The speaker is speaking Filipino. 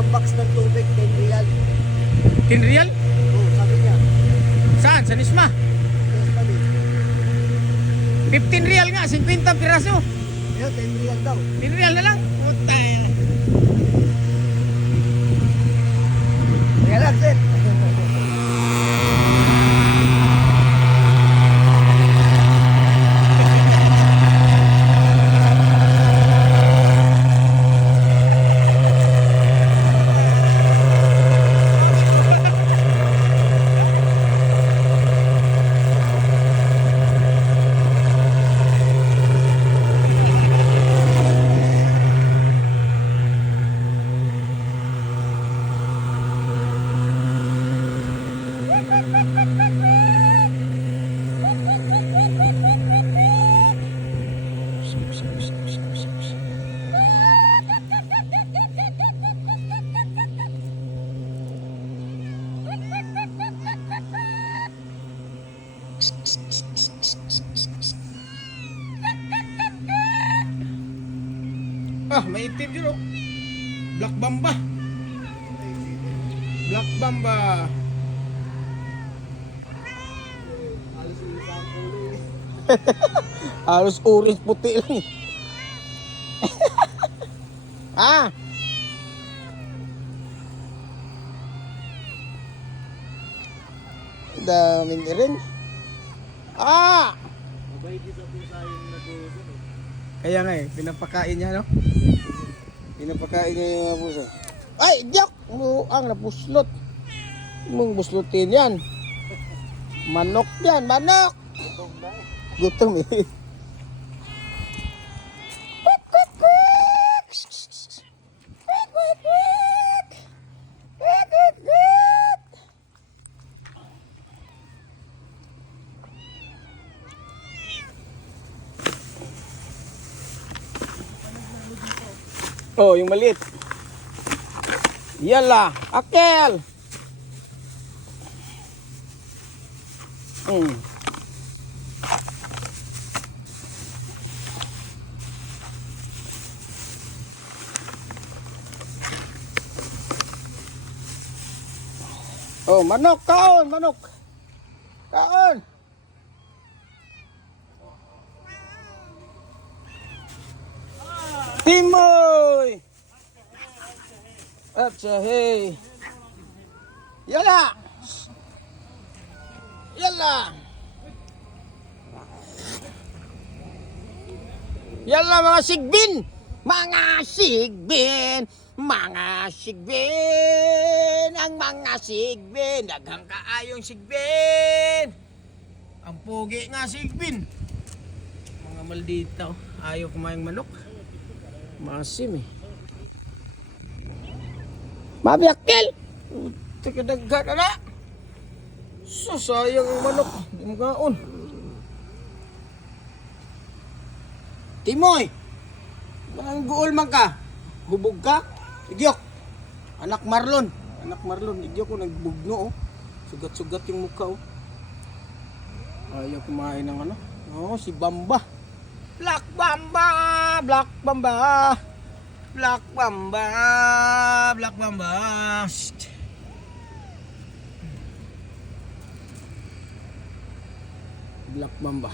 box ng tubig, 10 real. 10 real? Oo, sabi niya. Saan? Sa Nisma? Yes, mali. 15 real nga, 50 piraso. Ayun, 10 real daw. 10 real na lang. Ah, may itim yun oh. Black Bamba. Black Bamba. Halos orange puti lang eh. ah! Dami ni rin. Ah! Mabay dito po sa yung nag-uusap eh. Kaya nga eh, pinapakain niya no? Pinapakain niya yung mga puso. Ay, diyak! Mo ang napuslot. Mong buslutin yan. Manok yan, manok! Gutom eh. Oh, yung maliit. Yala, akel. Hmm. Oh, manok, kaon, manok. Kaon. Timoy. Up sa hey. Yala. Yala. Yala mga sigbin. Mga sigbin. Mga sigbin. Ang mga sigbin. Daghang kaayong sigbin. Ang pogi nga sigbin. Mga maldita. oh. Ayaw kumayang manok. Masim eh. Mabiyakil! Tika daghan na na. So, sayang ang manok. Di mo kaon. Timoy! Bakang guol man ka? Hubog ka? Igyok! Anak Marlon. Anak Marlon. Igyok ko nagbugno oh. Sugat-sugat yung mukha oh. Ayaw kumain ng ano. Oh, si Bamba. Black Bamba! Black Bamba! Black Bamba! Black! Shht. Black Mamba.